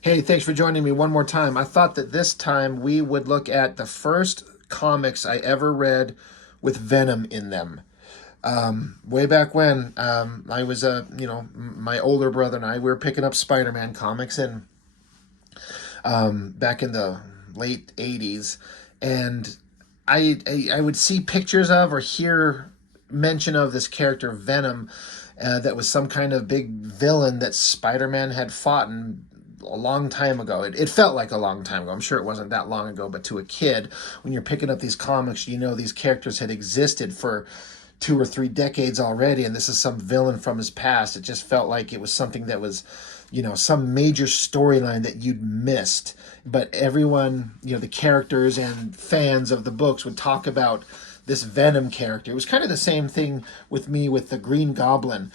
Hey, thanks for joining me one more time. I thought that this time we would look at the first comics I ever read with Venom in them. Way back when, I was, my older brother and I, we were picking up Spider-Man comics and back in the late 80s. And I would see pictures of or hear mention of this character, Venom, that was some kind of big villain that Spider-Man had fought in a long time ago. It felt like a long time ago. I'm sure it wasn't that long ago, but to a kid, when you're picking up these comics, you know these characters had existed for 2 or 3 decades already, and this is some villain from his past. It just felt like it was something that was, some major storyline that you'd missed. But everyone, the characters and fans of the books would talk about this Venom character. It was kind of the same thing with me with the Green Goblin.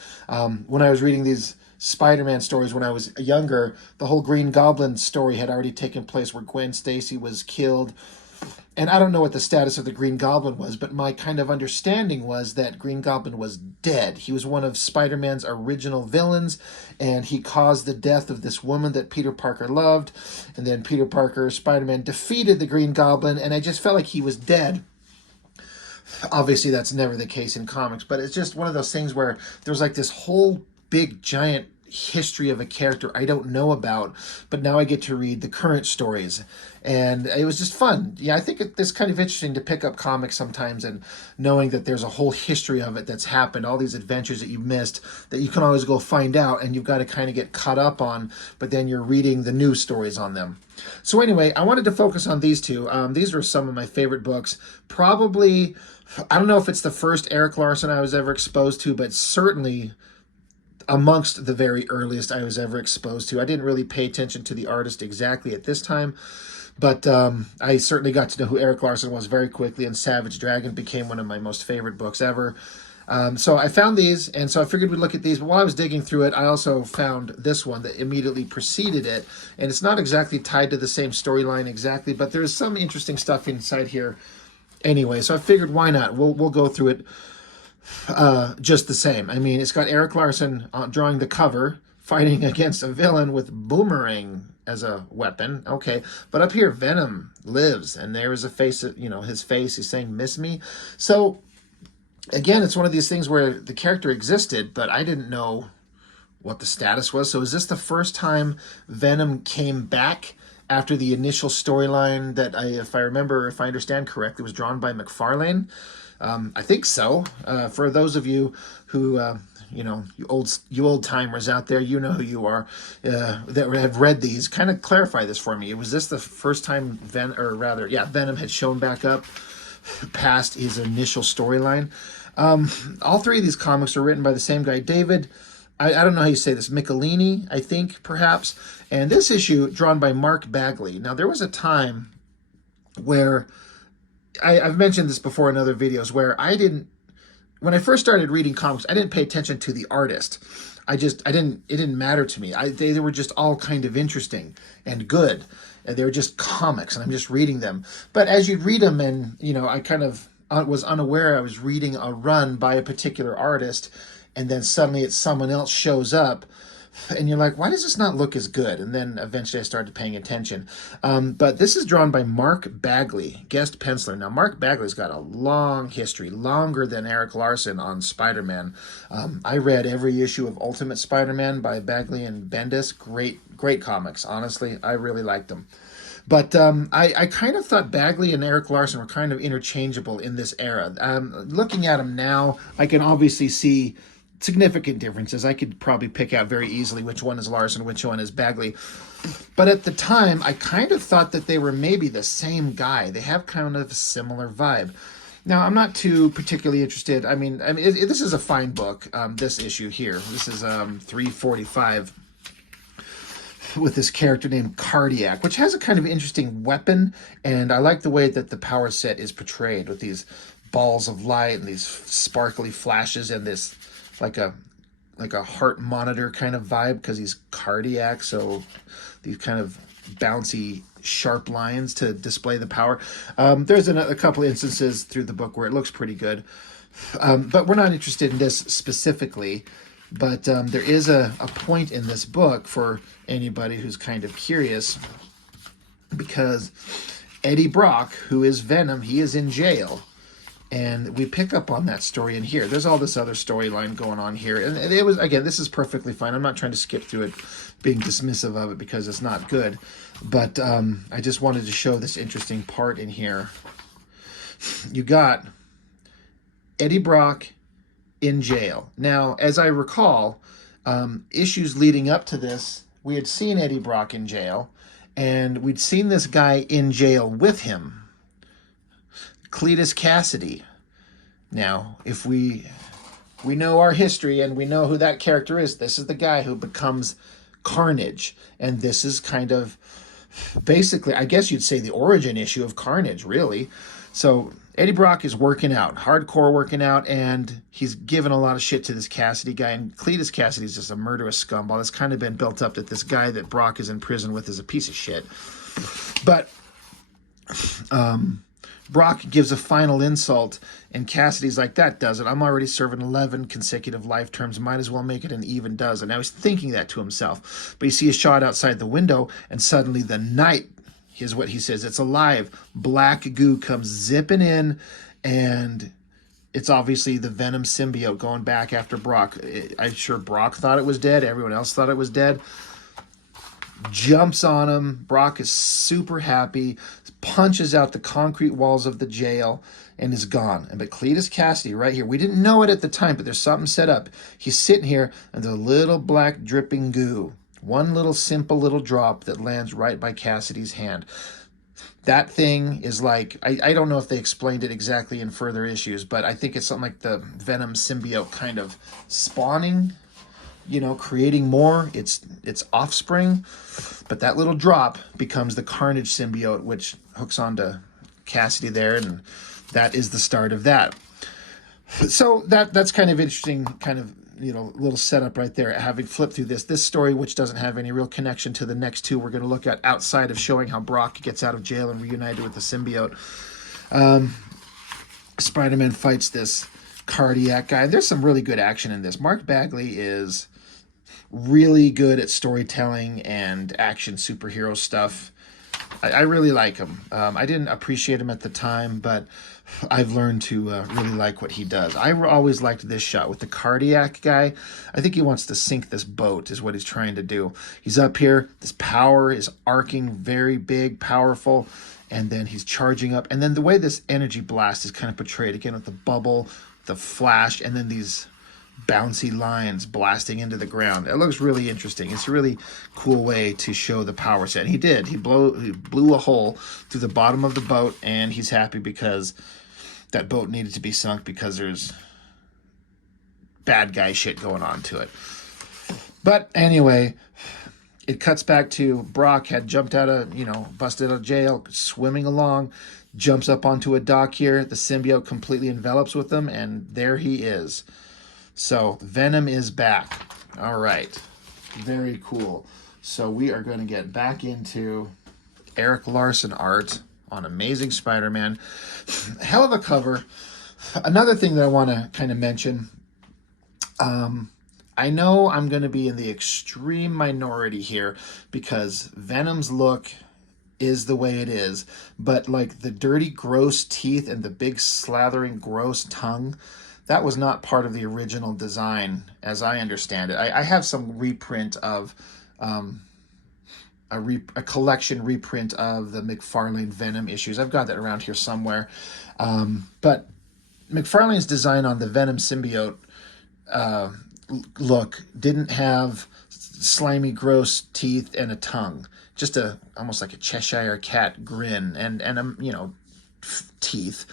When I was reading these Spider-Man stories when I was younger, the whole Green Goblin story had already taken place where Gwen Stacy was killed. And I don't know what the status of the Green Goblin was, but my kind of understanding was that Green Goblin was dead. He was one of Spider-Man's original villains, and he caused the death of this woman that Peter Parker loved. And then Peter Parker, Spider-Man, defeated the Green Goblin, and I just felt like he was dead. Obviously, that's never the case in comics, but it's just one of those things where there's like this whole big, giant history of a character I don't know about, but now I get to read the current stories, and it was just fun. Yeah, I think it's kind of interesting to pick up comics sometimes and knowing that there's a whole history of it that's happened, all these adventures that you missed that you can always go find out, and you've got to kind of get caught up on, but then you're reading the news stories on them. So anyway, I wanted to focus on these two. These are some of my favorite books. Probably, I don't know if it's the first Erik Larsen I was ever exposed to, but certainly amongst the very earliest I was ever exposed to. I didn't really pay attention to the artist exactly at this time, but I certainly got to know who Erik Larsen was very quickly, and Savage Dragon became one of my most favorite books ever. So I found these, and so I figured we'd look at these, but while I was digging through it, I also found this one that immediately preceded it, and it's not exactly tied to the same storyline exactly, but there's some interesting stuff inside here anyway, so I figured why not? We'll go through it just the same. I mean, it's got Erik Larsen drawing the cover, fighting against a villain with boomerang as a weapon. Okay, but up here, Venom lives, and there is a face, his face, he's saying, miss me. So, again, it's one of these things where the character existed, but I didn't know what the status was. So is this the first time Venom came back after the initial storyline that, if I understand correctly, was drawn by McFarlane? I think so. For those of you who, you old timers out there, you know who you are, that have read these, kind of clarify this for me. Was this the first time Venom had shown back up past his initial storyline? All three of these comics are written by the same guy, David, I don't know how you say this, Michelini, I think, perhaps. And this issue, drawn by Mark Bagley. Now, there was a time where I've mentioned this before in other videos where when I first started reading comics, I didn't pay attention to the artist. It didn't matter to me. They were just all kind of interesting and good. And they were just comics, and I'm just reading them. But as you'd read them, and, I kind of was unaware I was reading a run by a particular artist, and then suddenly someone else shows up, and you're like, why does this not look as good? And then eventually I started paying attention. But this is drawn by Mark Bagley, guest penciler. Now, Mark Bagley's got a long history, longer than Erik Larsen on Spider-Man. I read every issue of Ultimate Spider-Man by Bagley and Bendis. Great comics. Honestly, I really liked them. But I kind of thought Bagley and Erik Larsen were kind of interchangeable in this era. Looking at them now, I can obviously see significant differences. I could probably pick out very easily which one is Larsen, which one is Bagley. But at the time, I kind of thought that they were maybe the same guy. They have kind of a similar vibe. Now, I'm not too particularly interested. This is a fine book, this issue here. This is 345 with this character named Cardiac, which has a kind of interesting weapon, and I like the way that the power set is portrayed with these balls of light and these sparkly flashes and this like a heart monitor kind of vibe, because he's cardiac, so these kind of bouncy sharp lines to display the power. There's a couple instances through the book where it looks pretty good, but we're not interested in this specifically. But there is a point in this book for anybody who's kind of curious, because Eddie Brock, who is Venom, he is in jail. And we pick up on that story in here. There's all this other storyline going on here. And it was, again, this is perfectly fine. I'm not trying to skip through it, being dismissive of it because it's not good. But I just wanted to show this interesting part in here. You got Eddie Brock in jail. Now, as I recall, issues leading up to this, we had seen Eddie Brock in jail. And we'd seen this guy in jail with him. Cletus Cassidy. Now, if we know our history and we know who that character is, this is the guy who becomes Carnage. And this is kind of basically, I guess you'd say, the origin issue of Carnage, really. So Eddie Brock is working out, hardcore working out, and he's giving a lot of shit to this Cassidy guy. And Cletus Cassidy is just a murderous scumball. It's kind of been built up that this guy that Brock is in prison with is a piece of shit. But Brock gives a final insult, and Cassidy's like, that does it. I'm already serving 11 consecutive life terms. Might as well make it an even dozen. Now he's thinking that to himself. But you see a shot outside the window, and suddenly the night, here's what he says, it's alive. Black goo comes zipping in, and it's obviously the Venom symbiote going back after Brock. I'm sure Brock thought it was dead. Everyone else thought it was dead. Jumps on him. Brock is super happy, punches out the concrete walls of the jail, and is gone. But Cletus Cassidy right here, we didn't know it at the time, but there's something set up. He's sitting here, and there's a little black dripping goo. One little simple little drop that lands right by Cassidy's hand. That thing is like, I don't know if they explained it exactly in further issues, but I think it's something like the Venom symbiote kind of spawning, you know, creating more, its offspring. But that little drop becomes the Carnage symbiote, which hooks onto Cassidy there, and that is the start of that. So that's kind of interesting, kind of, you know, little setup right there, having flipped through this story, which doesn't have any real connection to the next two we're going to look at outside of showing how Brock gets out of jail and reunited with the symbiote. Spider-Man fights this cardiac guy. There's some really good action in this. Mark Bagley is really good at storytelling and action superhero stuff. I really like him. I didn't appreciate him at the time, but I've learned to really like what he does. I always liked this shot with the cardiac guy. I think he wants to sink this boat is what he's trying to do. He's up here. This power is arcing, very big, powerful, and then he's charging up. And then the way this energy blast is kind of portrayed, again, with the bubble, the flash, and then these bouncy lines blasting into the ground. It looks really interesting. It's a really cool way to show the power set. And he did. He blew a hole through the bottom of the boat, and he's happy because that boat needed to be sunk because there's bad guy shit going on to it. But anyway, it cuts back to Brock had jumped out of, busted out of jail, swimming along, jumps up onto a dock here. The symbiote completely envelops with him, and there he is. So Venom is back. All right. Very cool. So we are going to get back into Erik Larsen art on Amazing Spider-Man. Hell of a cover. Another thing that I want to kind of mention, I know I'm going to be in the extreme minority here because Venom's look is the way it is, but like the dirty, gross teeth and the big slathering, gross tongue, that was not part of the original design, as I understand it. I have some reprint of, a collection reprint of the McFarlane Venom issues. I've got that around here somewhere. But McFarlane's design on the Venom symbiote look didn't have slimy, gross teeth and a tongue. Just almost like a Cheshire cat grin and teeth.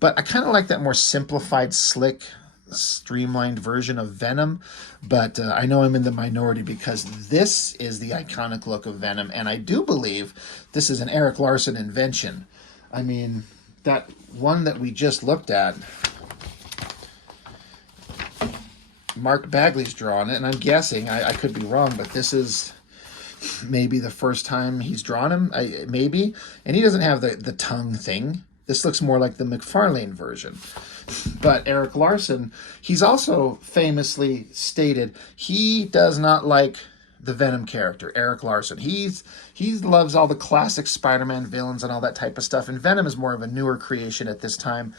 But I kind of like that more simplified, slick, streamlined version of Venom. But I know I'm in the minority because this is the iconic look of Venom. And I do believe this is an Erik Larsen invention. I mean, that one that we just looked at, Mark Bagley's drawn it. And I'm guessing, I could be wrong, but this is maybe the first time he's drawn him. Maybe. And he doesn't have the tongue thing. This looks more like the McFarlane version. But Erik Larsen, he's also famously stated he does not like the Venom character, Erik Larsen. He loves all the classic Spider-Man villains and all that type of stuff, and Venom is more of a newer creation at this time.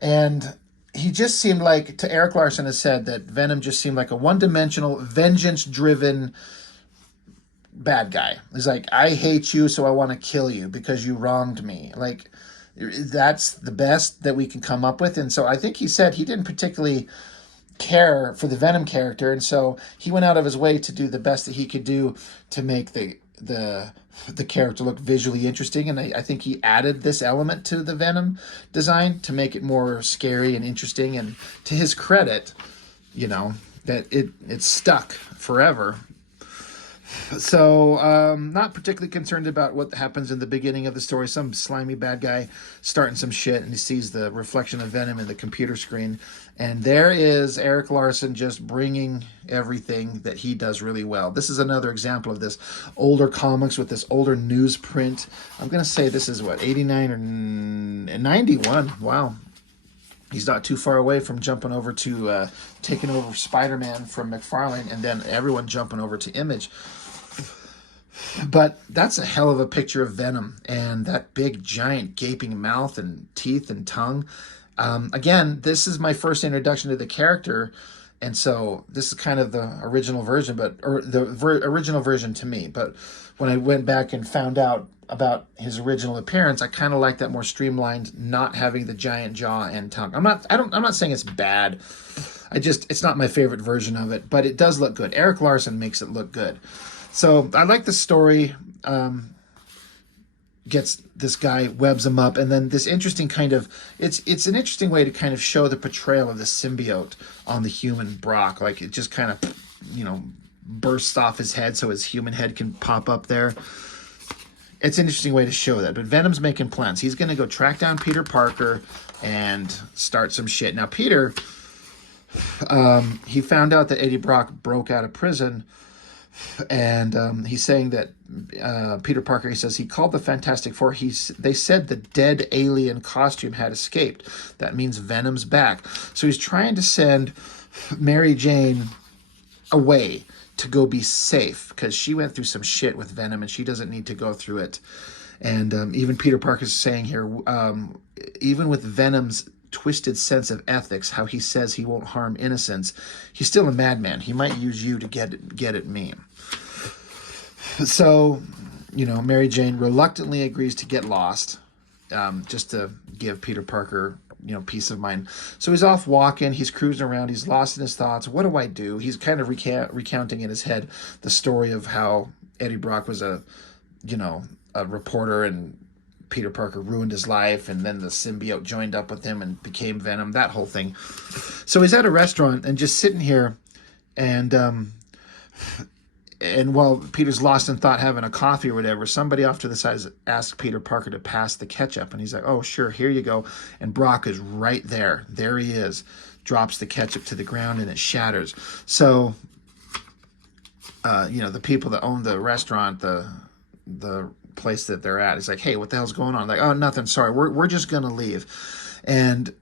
And he just seemed like, to Erik Larsen has said that Venom just seemed like a one-dimensional, vengeance-driven bad guy. He's like, I hate you, so I want to kill you because you wronged me. Like, that's the best that we can come up with. And so I think he said he didn't particularly care for the Venom character, and so he went out of his way to do the best that he could do to make the character look visually interesting. And I think he added this element to the Venom design to make it more scary and interesting. And to his credit, that it stuck forever. So, not particularly concerned about what happens in the beginning of the story. Some slimy bad guy starting some shit, and he sees the reflection of Venom in the computer screen. And there is Erik Larsen just bringing everything that he does really well. This is another example of this older comics with this older newsprint. I'm going to say this is, 89 or 91. Wow. He's not too far away from jumping over to taking over Spider-Man from McFarlane, and then everyone jumping over to Image. But that's a hell of a picture of Venom, and that big, giant, gaping mouth and teeth and tongue. Again, this is my first introduction to the character, and so this is kind of the original version, original version to me. But when I went back and found out about his original appearance, I kind of like that more streamlined, not having the giant jaw and tongue. I'm not saying it's bad. It's not my favorite version of it, but it does look good. Erik Larsen makes it look good. So I like the story. Gets this guy, webs him up, and then this interesting kind of, it's an interesting way to kind of show the portrayal of the symbiote on the human Brock. Like, it just kind of, bursts off his head so his human head can pop up there. It's an interesting way to show that. But Venom's making plans. He's going to go track down Peter Parker and start some shit. Now, Peter, he found out that Eddie Brock broke out of prison, and he's saying that Peter Parker, he says, he called the Fantastic Four. They said the dead alien costume had escaped. That means Venom's back. So he's trying to send Mary Jane away to go be safe, because she went through some shit with Venom and she doesn't need to go through it. And even Peter Parker's saying here, even with Venom's twisted sense of ethics, how he says he won't harm innocents, he's still a madman. He might use you to get at me. So, Mary Jane reluctantly agrees to get lost, just to give Peter Parker, peace of mind. So he's off walking, he's cruising around, he's lost in his thoughts. What do I do? He's kind of recounting in his head the story of how Eddie Brock was a reporter, and Peter Parker ruined his life, and then the symbiote joined up with him and became Venom, that whole thing. So he's at a restaurant and just sitting here, and while Peter's lost in thought having a coffee or whatever, somebody off to the side asks Peter Parker to pass the ketchup, and he's like, oh, sure, here you go. And Brock is right there. There he is. Drops the ketchup to the ground, and it shatters. So, the people that own the restaurant, the place that they're at, is like, hey, what the hell's going on? Like, oh, nothing, sorry, we're just gonna leave. And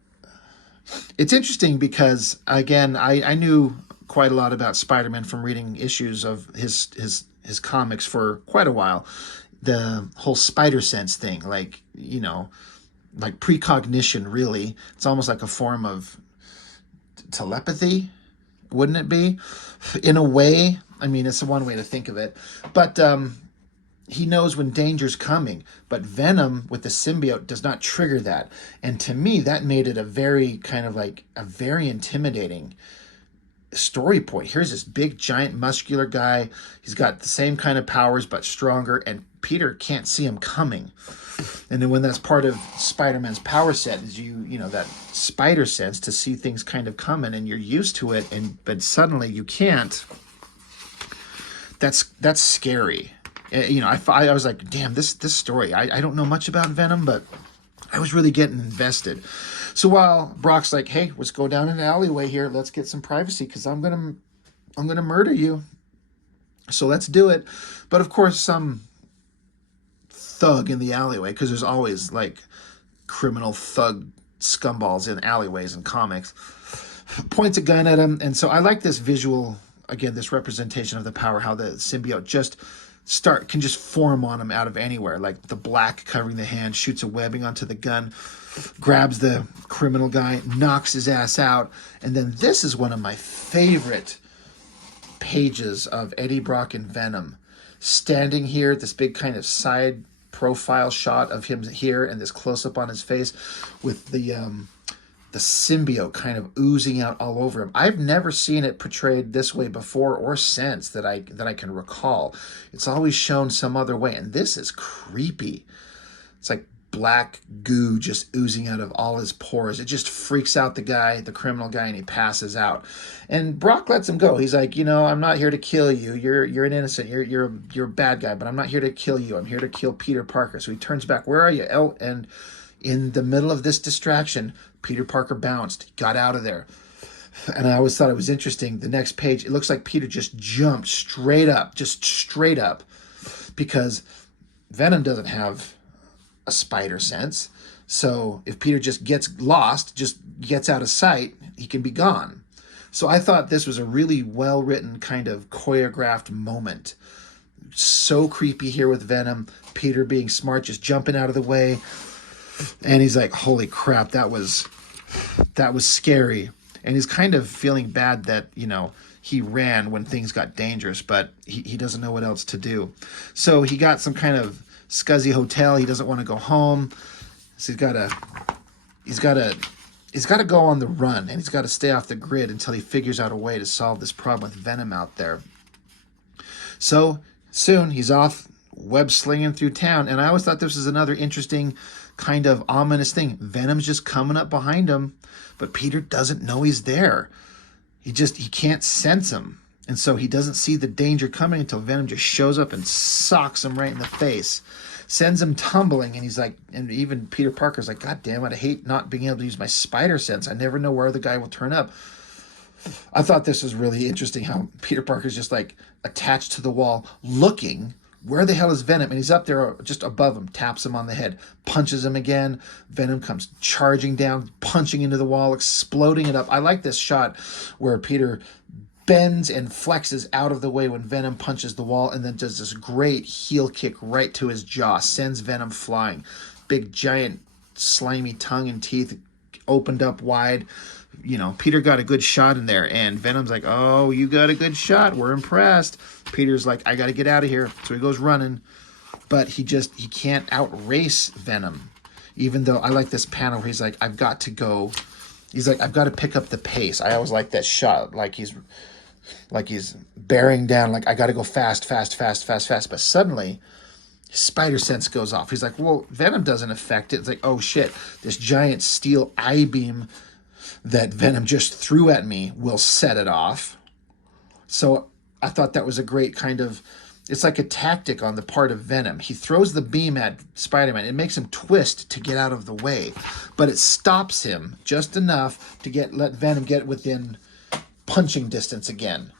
it's interesting because, again, I knew quite a lot about Spider-Man from reading issues of his comics for quite a while. The whole spider sense thing, like precognition, really. It's almost like a form of telepathy, wouldn't it be? In a way. I mean, it's one way to think of it. But he knows when danger's coming. But Venom with the symbiote does not trigger that. And to me, that made it a very kind of like a very intimidating story point. Here's this big, giant, muscular guy. He's got the same kind of powers, but stronger, and Peter can't see him coming. And then when that's part of Spider-Man's power set, is that spider sense to see things kind of coming, and you're used to it, but suddenly you can't. That's scary. I was like, damn, this story. I don't know much about Venom, but I was really getting invested. So while Brock's like, hey, let's go down an alleyway here. Let's get some privacy, because I'm gonna murder you. So let's do it. But of course, some thug in the alleyway, because there's always like criminal thug scumballs in alleyways and comics. Points a gun at him. And so I like this visual, again, this representation of the power, how the symbiote can just form on him out of anywhere. Like the black covering the hand, shoots a webbing onto the gun, grabs the criminal guy, knocks his ass out. And then this is one of my favorite pages of Eddie Brock and Venom. Standing here, this big kind of side profile shot of him here and this close-up on his face with the symbiote kind of oozing out all over him. I've never seen it portrayed this way before or since that I can recall. It's always shown some other way, and this is creepy. It's like black goo just oozing out of all his pores. It just freaks out the criminal guy, and he passes out. And Brock lets him go. He's like, I'm not here to kill you. You're an innocent. You're a bad guy, but I'm not here to kill you. I'm here to kill Peter Parker. So he turns back. Where are you? Oh, and in the middle of this distraction, Peter Parker bounced. He got out of there. And I always thought it was interesting. The next page, it looks like Peter just jumped straight up, because Venom doesn't have a spider sense. So if Peter just gets lost, just gets out of sight, he can be gone. So I thought this was a really well-written kind of choreographed moment. So creepy here with Venom. Peter being smart, just jumping out of the way. And he's like, holy crap, that was scary. And he's kind of feeling bad that, he ran when things got dangerous, but he doesn't know what else to do. So he got some kind of scuzzy hotel. He doesn't want to go home. So he's got to go on the run, and he's got to stay off the grid until he figures out a way to solve this problem with Venom out there. So soon he's off web slinging through town, and I always thought this was another interesting kind of ominous thing. Venom's just coming up behind him, but Peter doesn't know he's there. He can't sense him. And so he doesn't see the danger coming until Venom just shows up and socks him right in the face. Sends him tumbling, and he's like, and even Peter Parker's like, God damn it, I hate not being able to use my spider sense. I never know where the guy will turn up. I thought this was really interesting how Peter Parker's just like attached to the wall looking, where the hell is Venom? And he's up there just above him, taps him on the head, punches him again. Venom comes charging down, punching into the wall, exploding it up. I like this shot where Peter bends and flexes out of the way when Venom punches the wall, and then does this great heel kick right to his jaw, sends Venom flying. Big, giant, slimy tongue and teeth opened up wide. Peter got a good shot in there, and Venom's like, oh, you got a good shot. We're impressed. Peter's like, I got to get out of here. So he goes running, but he can't outrace Venom, even though I like this panel where he's like, I've got to go. He's like, I've got to pick up the pace. I always like that shot, like he's bearing down, like I got to go fast. But suddenly, his spider sense goes off. He's like, well, Venom doesn't affect it. It's like, oh shit, this giant steel eye beam that Venom just threw at me will set it off. So I thought that was a great kind of, it's like a tactic on the part of Venom. He throws the beam at Spider-Man. It makes him twist to get out of the way, but it stops him just enough to let Venom get within punching distance again.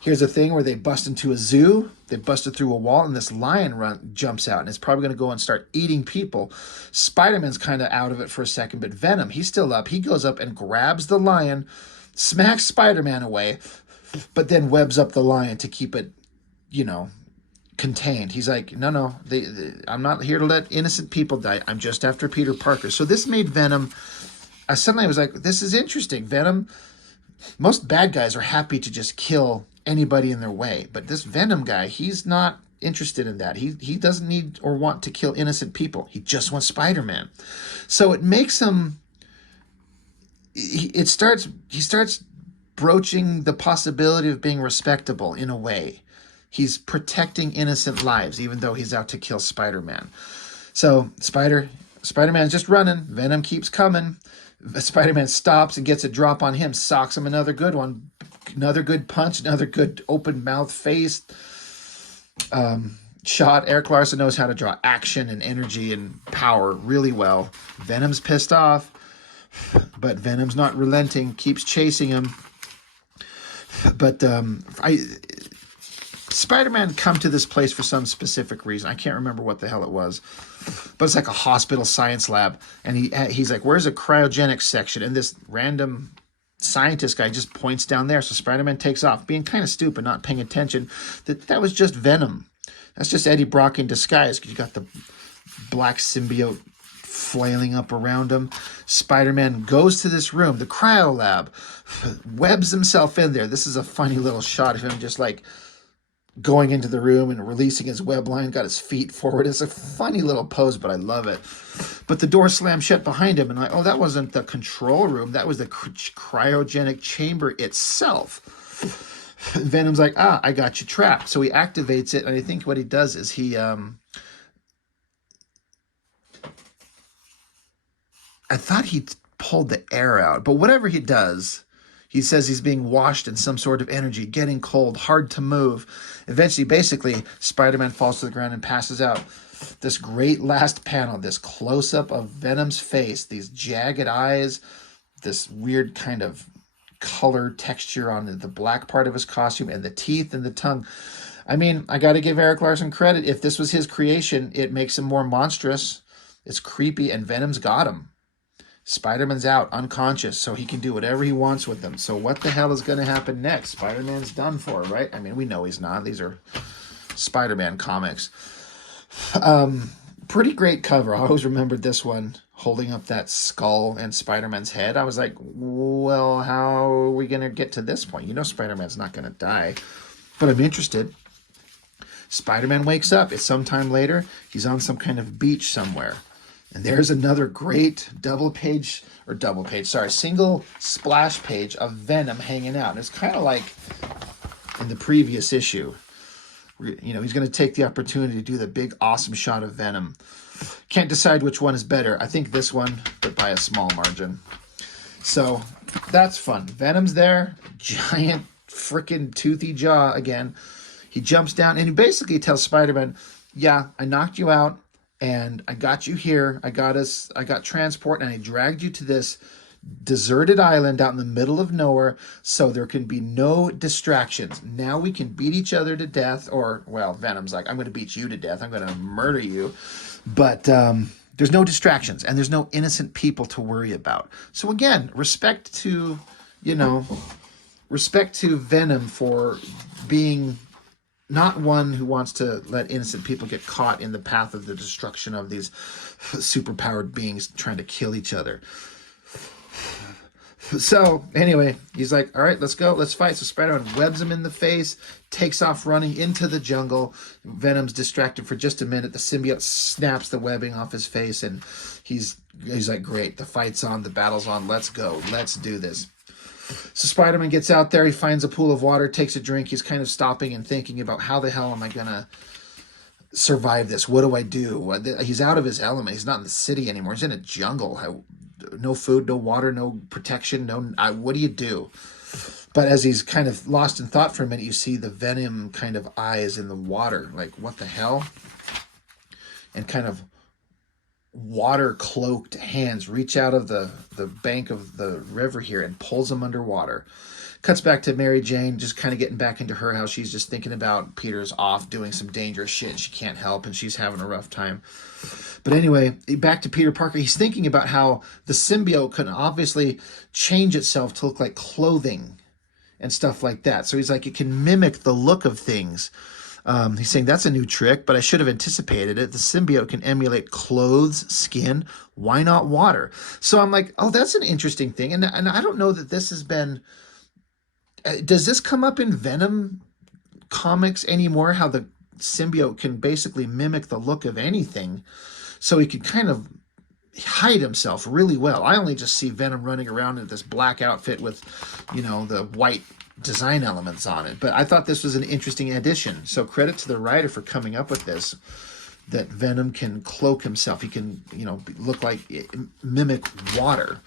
Here's a thing where they bust into a zoo. They busted through a wall, and this lion jumps out, and it's probably going to go and start eating people. Spider-Man's kind of out of it for a second, but Venom, he's still up. He goes up and grabs the lion, smacks Spider-Man away, but then webs up the lion to keep it, contained. He's like, no, I'm not here to let innocent people die. I'm just after Peter Parker. So this made Venom, suddenly I was like, this is interesting. Venom, most bad guys are happy to just kill anybody in their way, but this Venom guy, he's not interested in that. He doesn't need or want to kill innocent people. He just wants Spider-Man. So it makes him, he starts broaching the possibility of being respectable in a way. He's protecting innocent lives, even though he's out to kill Spider-Man. So Spider-Man's just running. Venom keeps coming. Spider-Man stops and gets a drop on him, socks him another good one, another good punch, another good open mouth face shot. Erik Larsen knows how to draw action and energy and power really well. Venom's pissed off, but Venom's not relenting, keeps chasing him. But Spider-Man come to this place for some specific reason. I can't remember what the hell it was, but it's like a hospital science lab, and he's like, "Where's a cryogenics section?" And this random scientist guy just points down there. So Spider-Man takes off, being kind of stupid, not paying attention that was just Venom. That's just Eddie Brock in disguise, because you got the black symbiote flailing up around him. Spider-Man goes to this room, the cryo lab, webs himself in there. This is a funny little shot of him just like going into the room and releasing his web line, got his feet forward. It's a funny little pose, but I love it. But the door slammed shut behind him, and like, oh, that wasn't the control room. That was the cryogenic chamber itself. Venom's like, I got you trapped. So he activates it, and I think what he does is he... I thought he pulled the air out, but whatever he does, he says he's being washed in some sort of energy, getting cold, hard to move. Eventually, basically, Spider-Man falls to the ground and passes out. This great last panel, this close-up of Venom's face, these jagged eyes, this weird kind of color texture on the black part of his costume, and the teeth and the tongue. I mean, I got to give Erik Larsen credit. If this was his creation, it makes him more monstrous. It's creepy, and Venom's got him. Spider-Man's out, unconscious, so he can do whatever he wants with them. So what the hell is going to happen next? Spider-Man's done for, right? I mean, we know he's not. These are Spider-Man comics. Pretty great cover. I always remembered this one, holding up that skull and Spider-Man's head. I was like, well, how are we going to get to this point? You know Spider-Man's not going to die, but I'm interested. Spider-Man wakes up. It's sometime later. He's on some kind of beach somewhere. And there's another great single splash page of Venom hanging out. And it's kind of like in the previous issue. You know, he's going to take the opportunity to do the big, awesome shot of Venom. Can't decide which one is better. I think this one, but by a small margin. So that's fun. Venom's there. Giant freaking toothy jaw again. He jumps down and he basically tells Spider-Man, yeah, I knocked you out. And I got you here. I got transport, and I dragged you to this deserted island out in the middle of nowhere, so there can be no distractions. Now we can beat each other to death, or, well, Venom's like, I'm going to beat you to death. I'm going to murder you. But there's no distractions, and there's no innocent people to worry about. So again, respect to Venom for being not one who wants to let innocent people get caught in the path of the destruction of these superpowered beings trying to kill each other. So, anyway, he's like, all right, let's go, let's fight. So Spider-Man webs him in the face, takes off running into the jungle. Venom's distracted for just a minute. The symbiote snaps the webbing off his face, and he's like, great, the fight's on, the battle's on, let's go, let's do this. So Spider-Man gets out there, he finds a pool of water, takes a drink. He's kind of stopping and thinking about how the hell am I going to survive this? What do I do? He's out of his element. He's not in the city anymore. He's in a jungle. No food, no water, no protection. What do you do? But as he's kind of lost in thought for a minute, you see the Venom kind of eyes in the water. Like, what the hell? And kind of water-cloaked hands reach out of the bank of the river here and pulls him underwater. Cuts back to Mary Jane, just kind of getting back into her house. She's just thinking about Peter's off doing some dangerous shit, and she can't help, and she's having a rough time. But anyway, back to Peter Parker. He's thinking about how the symbiote could obviously change itself to look like clothing and stuff like that. So he's like, it can mimic the look of things. He's saying that's a new trick, but I should have anticipated it. The symbiote can emulate clothes, skin. Why not water? So I'm like, oh, that's an interesting thing. And I don't know that this has been... does this come up in Venom comics anymore? How the symbiote can basically mimic the look of anything. So he can kind of hide himself really well. I only just see Venom running around in this black outfit with, the white design elements on it. But I thought this was an interesting addition. So credit to the writer for coming up with this, that Venom can cloak himself. He can, look like, mimic water.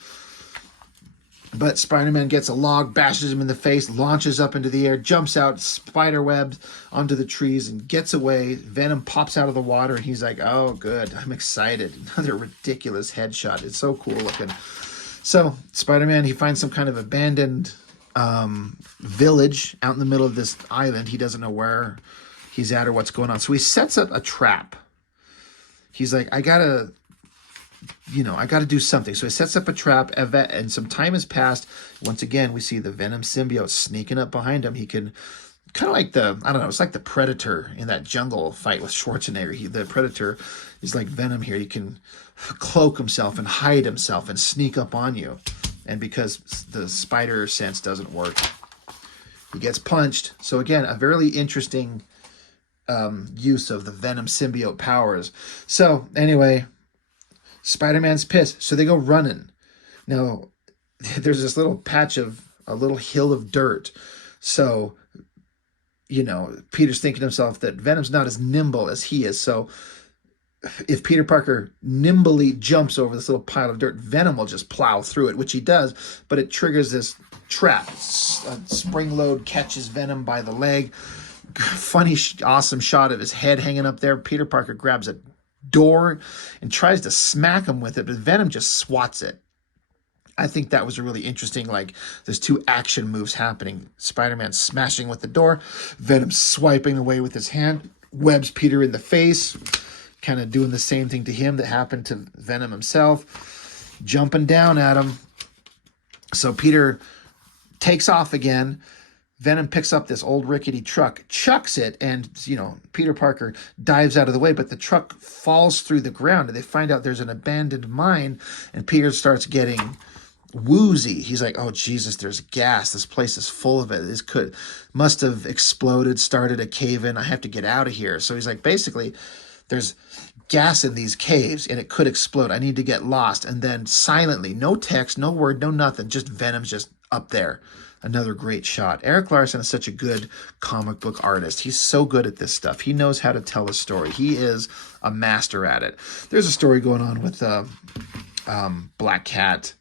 But Spider-Man gets a log, bashes him in the face, launches up into the air, jumps out, spiderwebs onto the trees, and gets away. Venom pops out of the water, and he's like, oh, good, I'm excited. Another ridiculous headshot. It's so cool looking. So Spider-Man, he finds some kind of abandoned village out in the middle of this island. He doesn't know where he's at or what's going on. So he sets up a trap. He's like, I gotta do something. So he sets up a trap, and some time has passed. Once again, we see the Venom symbiote sneaking up behind him. He can, kind of like it's like the Predator in that jungle fight with Schwarzenegger. The Predator is like Venom here. He can cloak himself and hide himself and sneak up on you. And because the spider sense doesn't work, he gets punched. So again, a very interesting use of the Venom symbiote powers. So anyway, Spider-Man's pissed. So they go running. Now, there's this little patch of a little hill of dirt. So, Peter's thinking to himself that Venom's not as nimble as he is. So if Peter Parker nimbly jumps over this little pile of dirt, Venom will just plow through it, which he does, but it triggers this trap. A spring load catches Venom by the leg. Funny, awesome shot of his head hanging up there. Peter Parker grabs a door and tries to smack him with it, but Venom just swats it. I think that was a really interesting, there's two action moves happening. Spider-Man smashing with the door, Venom swiping away with his hand, webs Peter in the face, kind of doing the same thing to him that happened to Venom himself, jumping down at him. So Peter takes off again. Venom picks up this old rickety truck, chucks it, and, Peter Parker dives out of the way, but the truck falls through the ground, and they find out there's an abandoned mine, and Peter starts getting woozy. He's like, oh, Jesus, there's gas. This place is full of it. This must have exploded, started a cave-in. I have to get out of here. So he's like, basically, there's gas in these caves, and it could explode. I need to get lost. And then silently, no text, no word, no nothing, just Venom's just up there. Another great shot. Erik Larsen is such a good comic book artist. He's so good at this stuff. He knows how to tell a story. He is a master at it. There's a story going on with Black Cat,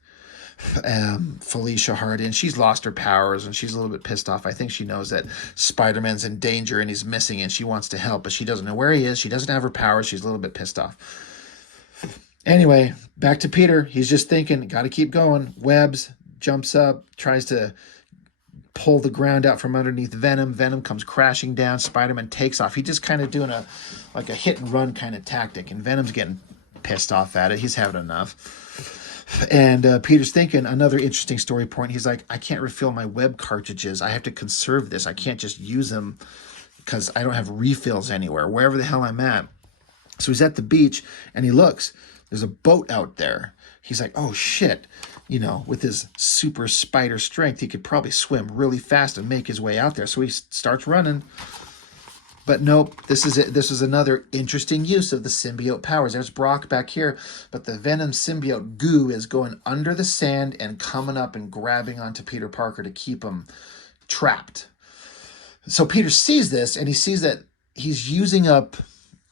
Felicia Hardy, and she's lost her powers, and she's a little bit pissed off. I think she knows that Spider-Man's in danger, and he's missing, and she wants to help, but she doesn't know where he is. She doesn't have her powers. She's a little bit pissed off. Anyway, back to Peter. He's just thinking, got to keep going. Webs, jumps up, tries to pull the ground out from underneath Venom. Venom comes crashing down. Spider-Man takes off. He's just kind of doing a hit and run kind of tactic, and Venom's getting pissed off at it. He's having enough. And Peter's thinking, another interesting story point. He's like, I can't refill my web cartridges. I have to conserve this. I can't just use them because I don't have refills anywhere, wherever the hell I'm at. So he's at the beach, and he looks. There's a boat out there. He's like, oh, shit. With his super spider strength, he could probably swim really fast and make his way out there. So he starts running. But nope, this is it. This is another interesting use of the symbiote powers. There's Brock back here, but the Venom symbiote goo is going under the sand and coming up and grabbing onto Peter Parker to keep him trapped. So Peter sees this, and he sees that he's using up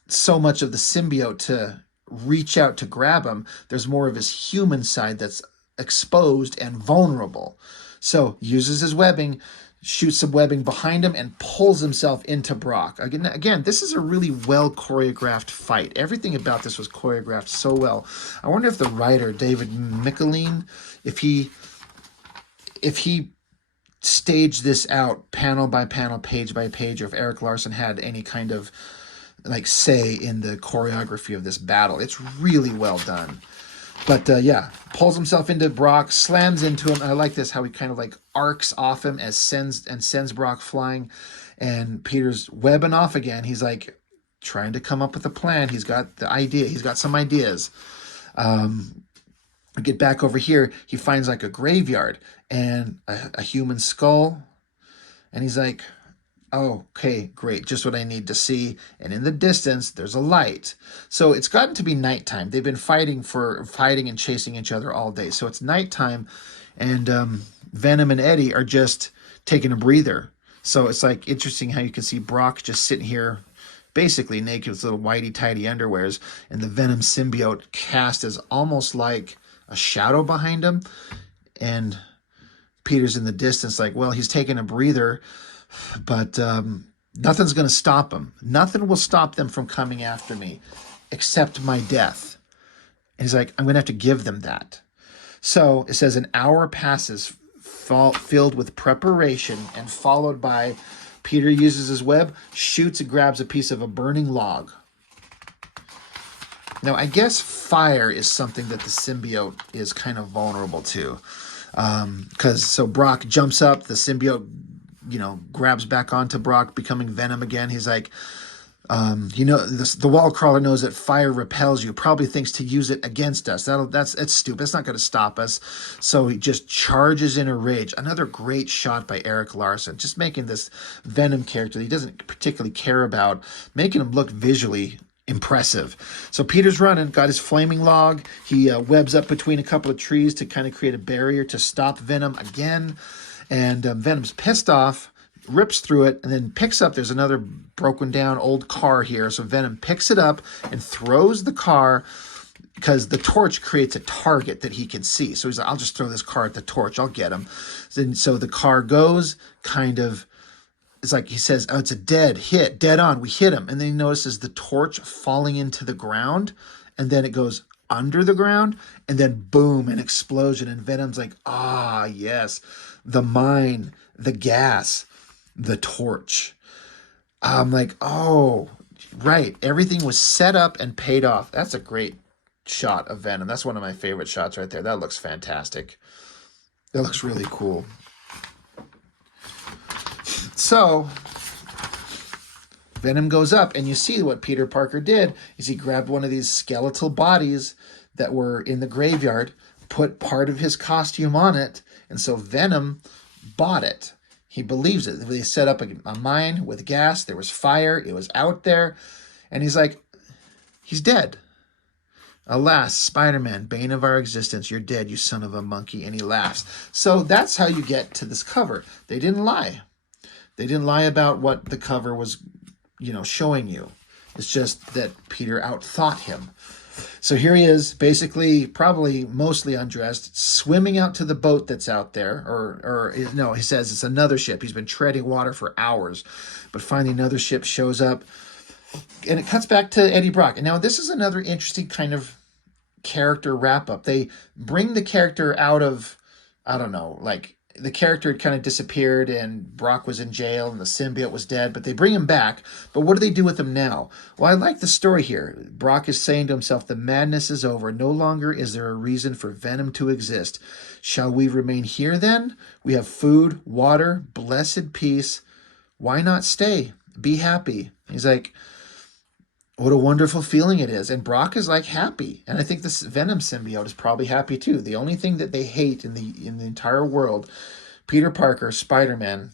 so much of the symbiote to reach out to grab him. There's more of his human side that's exposed and vulnerable. So uses his webbing, shoots some webbing behind him, and pulls himself into Brock. Again, this is a really well choreographed fight. Everything about this was choreographed so well. I wonder if the writer, David Michelin, if he staged this out panel by panel, page by page, or if Erik Larsen had any kind of say in the choreography of this battle. It's really well done. But yeah, pulls himself into Brock, slams into him. I like this, how he kind of arcs off him as sends Brock flying. And Peter's webbing off again. He's trying to come up with a plan. He's got the idea. He's got some ideas. Get back over here. He finds a graveyard and a human skull. And he's like, oh, okay, great. Just what I need to see. And in the distance, there's a light. So it's gotten to be nighttime. They've been fighting and chasing each other all day. So it's nighttime, and Venom and Eddie are just taking a breather. So it's interesting how you can see Brock just sitting here basically naked with little whitey-tighty underwears, and the Venom symbiote cast as almost like a shadow behind him. And Peter's in the distance well, he's taking a breather, but nothing's going to stop him. Nothing will stop them from coming after me except my death. And he's like, I'm going to have to give them that. So it says an hour passes filled with preparation and followed by Peter uses his web, shoots and grabs a piece of a burning log. Now, I guess fire is something that the symbiote is kind of vulnerable to. So Brock jumps up, the symbiote, grabs back onto Brock, becoming Venom again. He's like, the wall crawler knows that fire repels you, probably thinks to use it against us. It's stupid. It's not going to stop us. So he just charges in a rage. Another great shot by Erik Larsen, just making this Venom character that he doesn't particularly care about, making him look visually impressive. So Peter's running, got his flaming log. He webs up between a couple of trees to kind of create a barrier to stop Venom again. And Venom's pissed off, rips through it, and then picks up, there's another broken down old car here. So Venom picks it up and throws the car because the torch creates a target that he can see. So he's like, I'll just throw this car at the torch. I'll get him. So the car goes it's like he says, oh, it's a dead hit, dead on. We hit him. And then he notices the torch falling into the ground, and then it goes under the ground, and then boom, an explosion. And Venom's like, yes, the mine, the gas, the torch. I'm like, oh, right. Everything was set up and paid off. That's a great shot of Venom. That's one of my favorite shots right there. That looks fantastic. That looks really cool. So Venom goes up, and you see what Peter Parker did is he grabbed one of these skeletal bodies that were in the graveyard, put part of his costume on it, and so Venom bought it. He believes it. They set up a mine with gas. There was fire. It was out there. And he's like, he's dead. Alas, Spider-Man, bane of our existence, you're dead, you son of a monkey. And he laughs. So that's how you get to this cover. They didn't lie. They didn't lie about what the cover was, showing you. It's just that Peter outthought him. So here he is, basically, probably mostly undressed, swimming out to the boat that's out there. No, he says it's another ship. He's been treading water for hours. But finally another ship shows up. And it cuts back to Eddie Brock. And now this is another interesting kind of character wrap-up. They bring the character out of, the character had kind of disappeared and Brock was in jail and the symbiote was dead, but they bring him back. But what do they do with him now? Well, I like the story here. Brock is saying to himself, the madness is over. No longer is there a reason for Venom to exist. Shall we remain here then? We have food, water, blessed peace. Why not stay? Be happy. He's like, what a wonderful feeling it is. And Brock is like happy. And I think this Venom symbiote is probably happy too. The only thing that they hate in the entire world, Peter Parker, Spider-Man,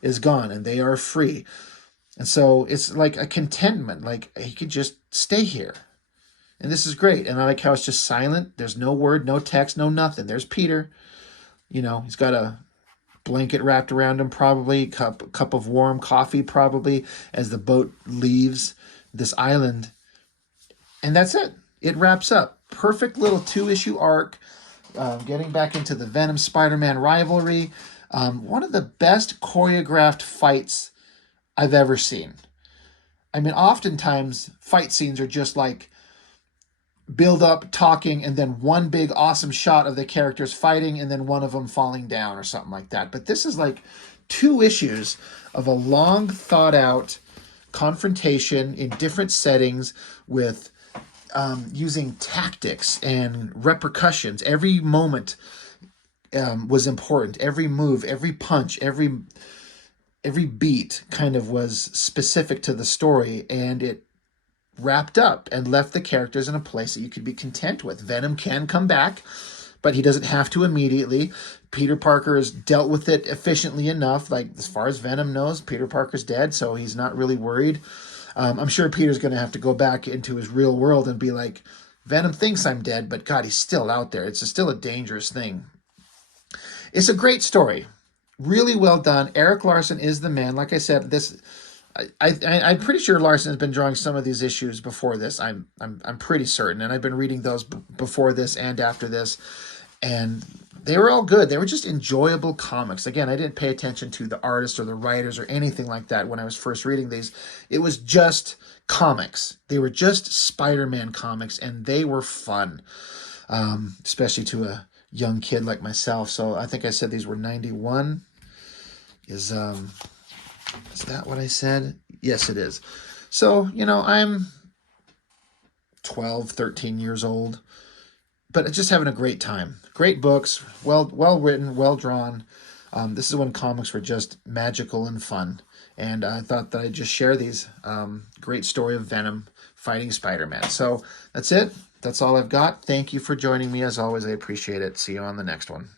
is gone and they are free. And so it's like a contentment. Like he could just stay here. And this is great. And I like how it's just silent. There's no word, no text, no nothing. There's Peter. He's got a blanket wrapped around him probably, cup of warm coffee probably as the boat leaves this island, and that's it. It wraps up. Perfect little 2-issue arc, getting back into the Venom Spider-Man rivalry. One of the best choreographed fights I've ever seen. I mean, oftentimes fight scenes are just like build up, talking, and then one big awesome shot of the characters fighting and then one of them falling down or something like that. But this is like 2 issues of a long thought out confrontation in different settings with using tactics and repercussions. Every moment was important. Every move, every punch, every beat kind of was specific to the story, and it wrapped up and left the characters in a place that you could be content with. Venom can come back, but he doesn't have to immediately. Peter Parker has dealt with it efficiently enough. Like, as far as Venom knows, Peter Parker's dead, so he's not really worried. I'm sure Peter's going to have to go back into his real world and be like, Venom thinks I'm dead, but God, he's still out there. It's still a dangerous thing. It's a great story. Really well done. Erik Larsen is the man. Like I said, I'm pretty sure Larsen has been drawing some of these issues before this. I'm pretty certain, and I've been reading those before this and after this, and they were all good. They were just enjoyable comics. Again, I didn't pay attention to the artists or the writers or anything like that when I was first reading these. It was just comics. They were just Spider-Man comics, and they were fun, especially to a young kid like myself. So I think I said these were 91. Is that what I said? Yes, it is. So, you know, I'm 12, 13 years old, but just having a great time. Great books, well written, well drawn. This is when comics were just magical and fun. And I thought that I'd just share these. Great story of Venom fighting Spider-Man. So that's it. That's all I've got. Thank you for joining me. As always, I appreciate it. See you on the next one.